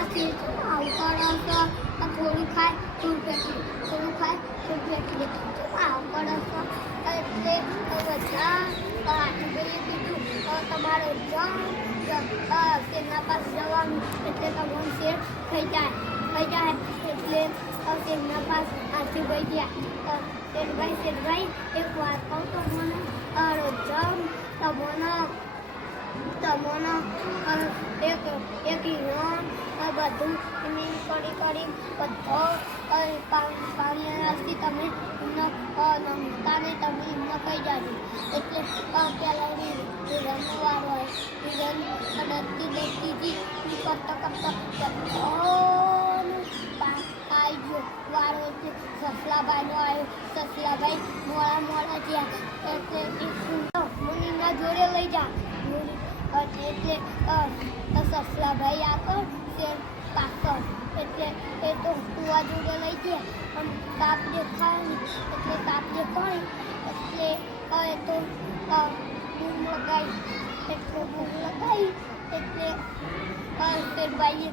આ શેઠ આવું કરો છો થોડું ખાય થોડું ફેંકી થોડું ખાય થોડું ફેંકી દે આવું કરો છો એટલે બધા આઠભાઈએ કીધું તમારો તેમના પાસે જવાનું એટલે તમારું શેઠ થઈ જાય એટલે તેમના પાસ આઠભાઈ ગયા શેઠભાઈ એક વાત કહું તમને તમને એક હિરણ બધું એની કરી બધો પાણીથી તમે નમતા ને તમે એમને કહી જાજો એટલે પહેલાં હિરણનો વારો હોય હિરણ દત્તી કરતા આવી ગયો વારો એટલે સસલાભાઈનો આવ્યો સસલાભાઈ મોડા થયા એટલે મુનિના જોડે લઈ જા એટલે સસલાભાઈ આગળ શેર પાછળ એટલે એ તો કુવા જોડે લઈ ગયા પણ તાપ દેખાય એટલે તાપ દેખાય એટલે એ તો બૂમ લગાવી એટલે શેરભાઈએ